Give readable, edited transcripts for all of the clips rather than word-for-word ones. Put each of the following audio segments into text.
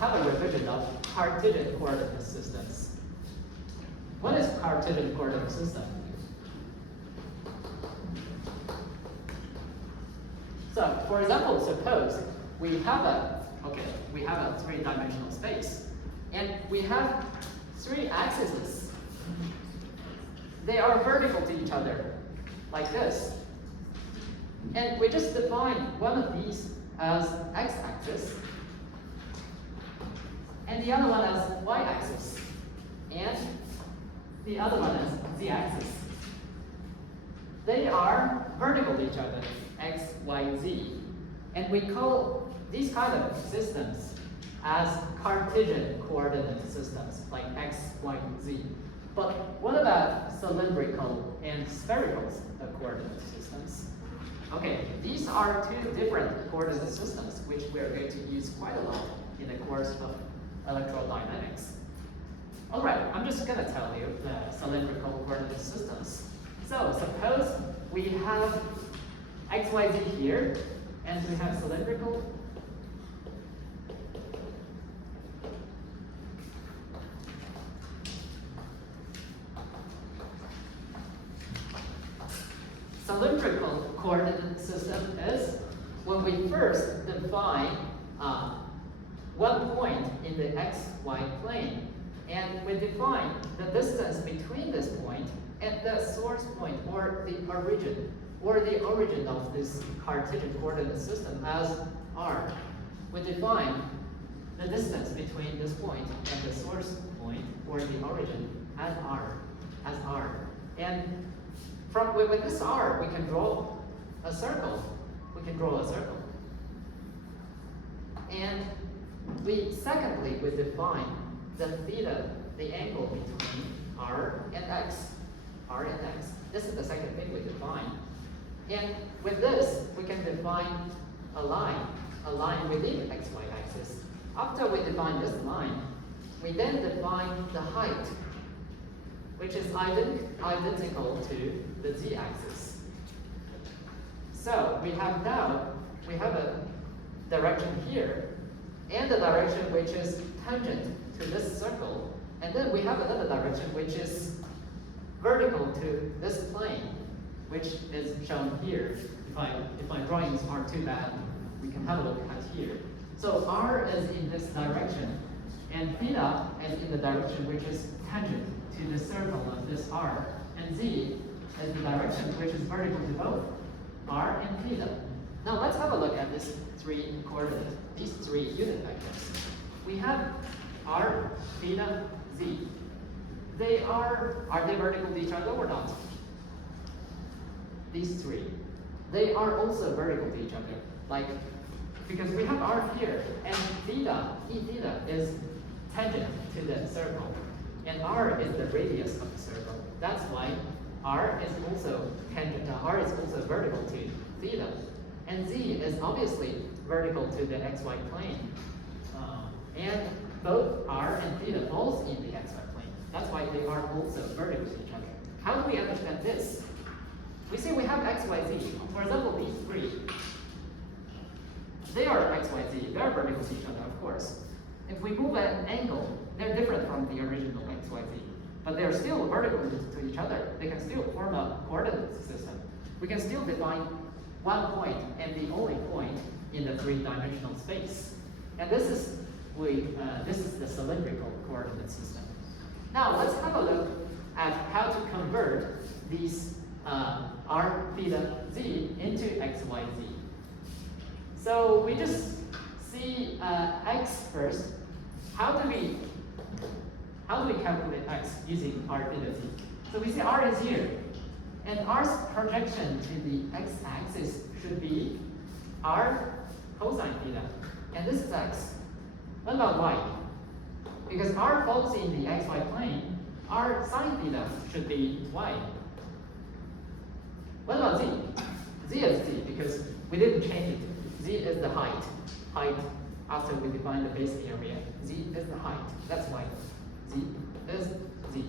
have a revision of Cartesian coordinate systems. What is Cartesian coordinate system? So, for example, suppose we have a three-dimensional space, and we have three axes. They are vertical to each other, like this. And we just define one of these as x-axis, and the other one as y-axis, and the other one as z-axis. They are vertical to each other, x, y, z. And we call these kind of systems as Cartesian coordinate systems, like x, y, z. But what about cylindrical and spherical coordinate systems? Okay, these are two different coordinate systems which we are going to use quite a lot in the course of electrodynamics. All right, I'm just going to tell you the cylindrical coordinate systems. So suppose we have x, y, z here, and we have cylindrical. Cylindrical coordinate system is when we first define one point in the xy plane, and we define the distance between this point and the source point, or the origin of this Cartesian coordinate system as r. We define the distance between this point and the source point, or the origin, as r. And with this r, we can draw a circle. And secondly, we define the theta, the angle between r and x. This is the second thing we define. And with this, we can define a line within the xy axis. After we define this line, we then define the height, which is identical to the z-axis. So we have a direction here, and a direction which is tangent to this circle, and then we have another direction which is vertical to this plane, which is shown here. If my drawings aren't too bad, we can have a look at here. So r is in this direction, and theta is in the direction which is tangent to the circle of this r, and z is the direction which is vertical to both r and theta. Now let's have a look at these three unit vectors. We have r, theta, z. Are they vertical to each other or not? These three. They are also vertical to each other. Because we have r here, and theta, e theta, is tangent to the circle. And r is the radius of the circle. That's why r is also vertical to theta. And z is obviously vertical to the xy plane. And both r and theta falls in the xy plane. That's why they are also vertical to each other. How do we understand this? We say we have x, y, z. For example, these three. They are x, y, z. They are vertical to each other, of course. If we move an angle, they're different from the original x, y, z. But they're still vertical to each other. They can still form a coordinate system. We can still define one point and the only point in the three-dimensional space. And this is the cylindrical coordinate system. Now let's have a look at how to convert these r, theta, z into x, y, z. So we just see x first. How do we calculate x using r, theta, z? So we see r is here, and r's projection to the x-axis should be r cosine theta, and this is x. What about y? Because r falls in the xy plane, r sine theta should be y. What about z? Z is z because we didn't change it. Z is the height. After we define the base area, z is the height. That's why z is z.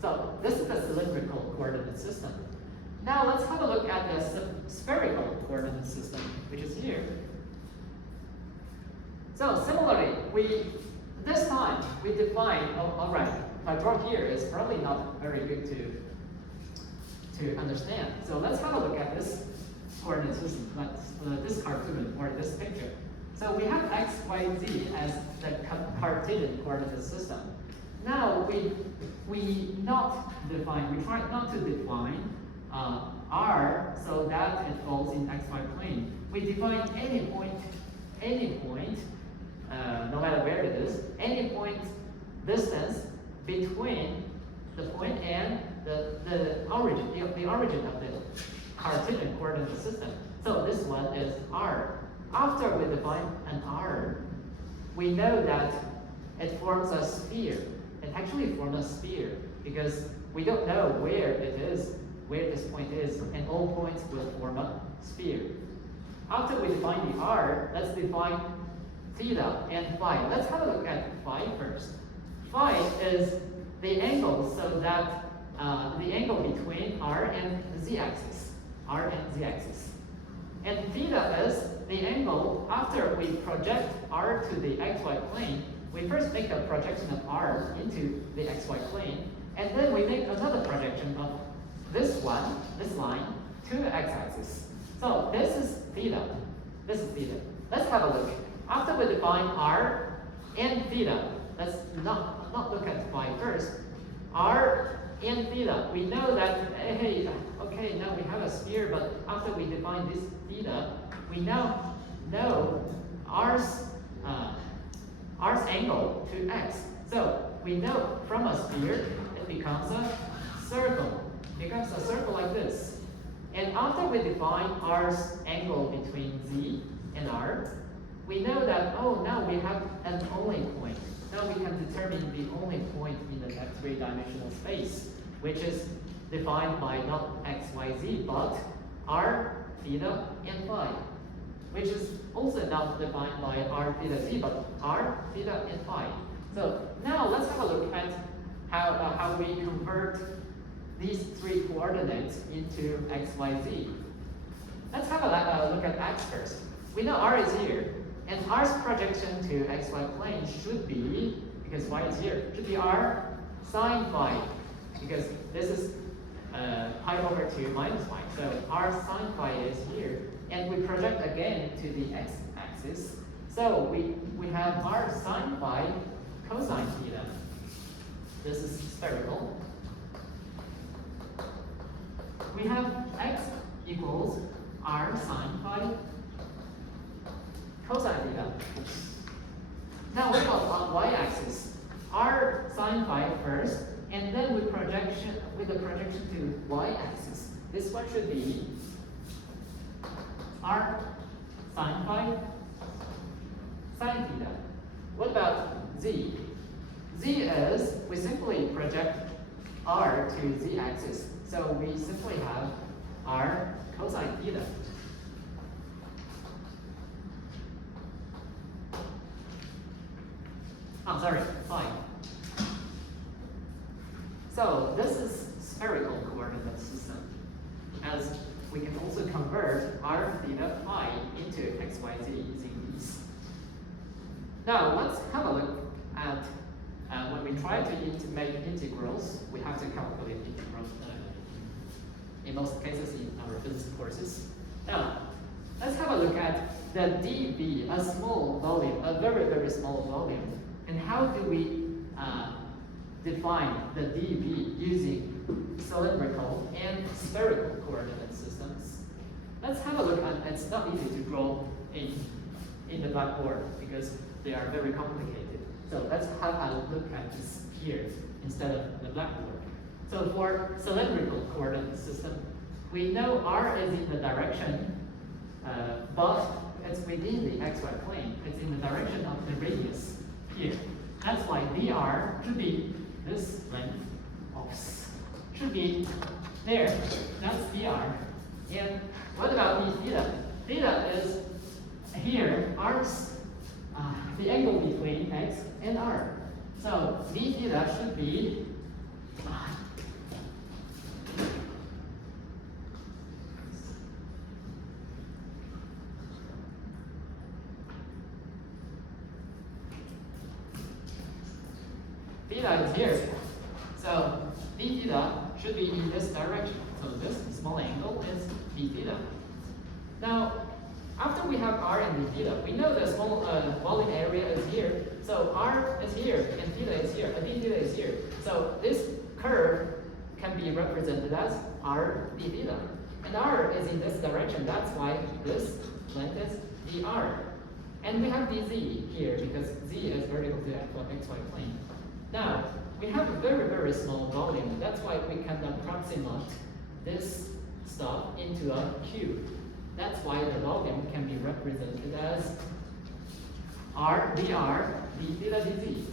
So this is the cylindrical coordinate system. Now let's have a look at the spherical coordinate system, which is here. So similarly, this time we define, all right, my draw here is probably not very good to understand. So let's have a look at this coordinate system, this cartoon or this picture. So we have x, y, z as the Cartesian coordinate system. Now we try not to define r so that it falls in xy plane. We define any point, no matter where it is, any point distance between the point and the origin of the Cartesian coordinate system. So this one is r. After we define an r, we know that it forms a sphere. It actually forms a sphere because we don't know where it is, where this point is, and all points will form a sphere. After we define the r, let's define theta and phi. Let's have a look at phi first. Phi is the angle, so that the angle between r and z-axis, and theta is the angle after we project r to the xy plane. We first make a projection of r into the xy plane, and then we make another projection of this line, to the x-axis. So this is theta. Let's have a look. After we define r and theta, let's not look at phi first. R and theta, we know that, hey, okay, now we have a sphere, but after we define this theta, we now know r's angle to x. So we know from a sphere, it becomes a circle. Like this. And after we define r's angle between z and r, we know that, oh, now we have an only point. Now we can determine the only point in the three-dimensional space, which is defined by not x, y, z, but r, theta, and phi, which is also not defined by r, theta, z, but r, theta, and phi. So now let's have a look at how we convert these three coordinates into x, y, z. Let's have a look at x first. We know r is here, and r's projection to xy plane should be, because y is here, should be r sine phi, because this is pi over 2 minus phi. So r sine phi is here, and we project again to the x-axis. So we have r sine phi cosine theta. This is spherical. We have x equals r sine phi cosine theta. Now what about on y-axis? R sine phi first, and then with the projection to y-axis. This one should be r sine phi sine theta. What about z? Z is, we simply project r to z-axis. So we simply have r cosine theta. I'm sorry, phi. So this is spherical coordinate system, as we can also convert r theta phi into x, y, z using these. Now let's have a look at when we try to make integrals, we have to calculate integrals in most cases in our physics courses. Now, let's have a look at the dV, a small volume, a very, very small volume. And how do we define the dV using cylindrical and spherical coordinate systems? Let's have a look at, it's not easy to draw in the blackboard because they are very complicated. So let's have a look at this here instead of the blackboard. So for cylindrical coordinate system, we know r is in the direction, but it's within the xy plane. It's in the direction of the radius here. That's why dr should be this length. Should be there. That's dr. And what about d theta? Theta is here. R's the angle between x and r. So d theta should be theta is here. So d theta should be in this direction. So this small angle is d theta. Now, after we have r and d theta, we know the small volume area is here. So r is here and theta is here, d theta is here. So this curve can be represented as r d theta. And r is in this direction, that's why this length is dr. And we have dz here because z is vertical to the xy plane. Now, we have a very, very small volume. That's why we can approximate this stuff into a cube. That's why the volume can be represented as r dr d theta dz.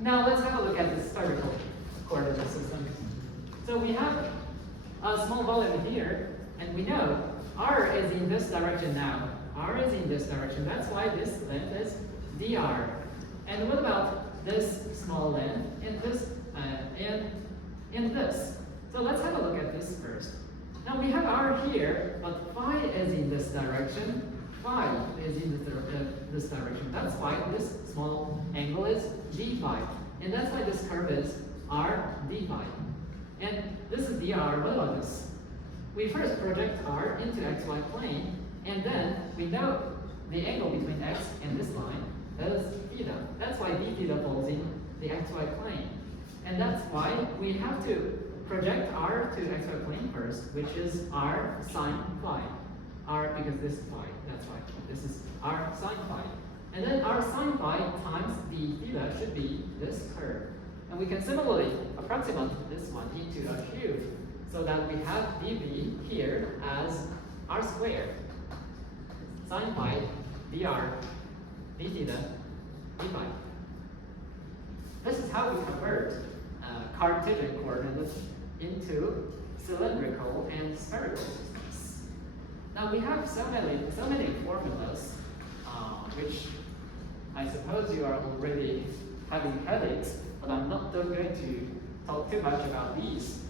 Now let's have a look at the spherical coordinate system. So we have a small volume here, and we know r is in this direction now. R is in this direction. That's why this length is dr. And what about this small length and this and this? So let's have a look at this first. Now we have r here, but phi is in this direction. Phi is in this direction. That's why this small angle is d phi. And that's why this curve is r d phi. And this is dr. What about this? We first project r into xy plane, and then we know the angle between x and this line is theta. That's why d theta falls in the xy plane. And that's why we have to project r to xy plane first, which is r sine phi. R because this is phi, that's why. This is r sine phi. And then r sine phi times d theta should be this curve. And we can similarly approximate this one into a cube so that we have dv here as r squared. Sine phi dr d theta d phi. This is how we convert Cartesian coordinates into cylindrical and spherical systems. Now we have so many formulas, which I suppose you are already having headaches, but I'm not going to talk too much about these.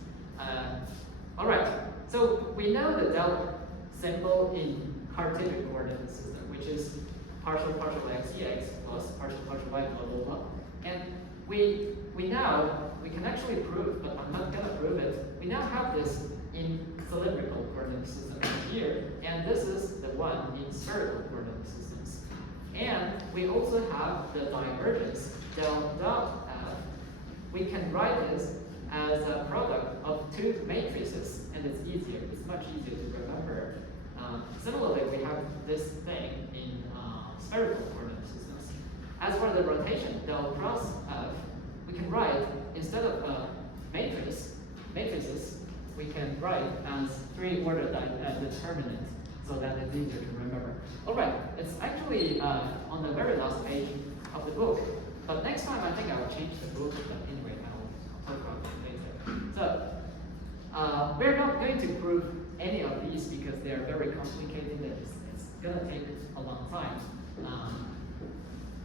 All right, so we know the del symbol in Cartesian coordinate system, which is partial x dx plus partial y blah blah blah. And we can actually prove, but I'm not gonna prove it. We now have this in cylindrical coordinate system here, and this is the one in spherical coordinate systems. And we also have the divergence del dot f. We can write this as a product of two matrices, and it's easier. It's much easier to remember. Similarly, we have this thing in spherical coordinate systems. As for the rotation, del cross f, we can write, instead of matrices, we can write as three-order determinant, so that it's easier to remember. All right, it's actually on the very last page of the book, but next time I think I will change the book, but anyway, I'll talk about it later. So, we're not going to prove any of these because they are very complicated and it's gonna take a long time.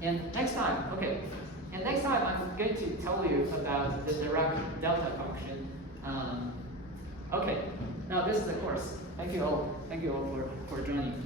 And next time I'm going to tell you about the Dirac delta function. Okay, now this is the course. Thank you all for joining.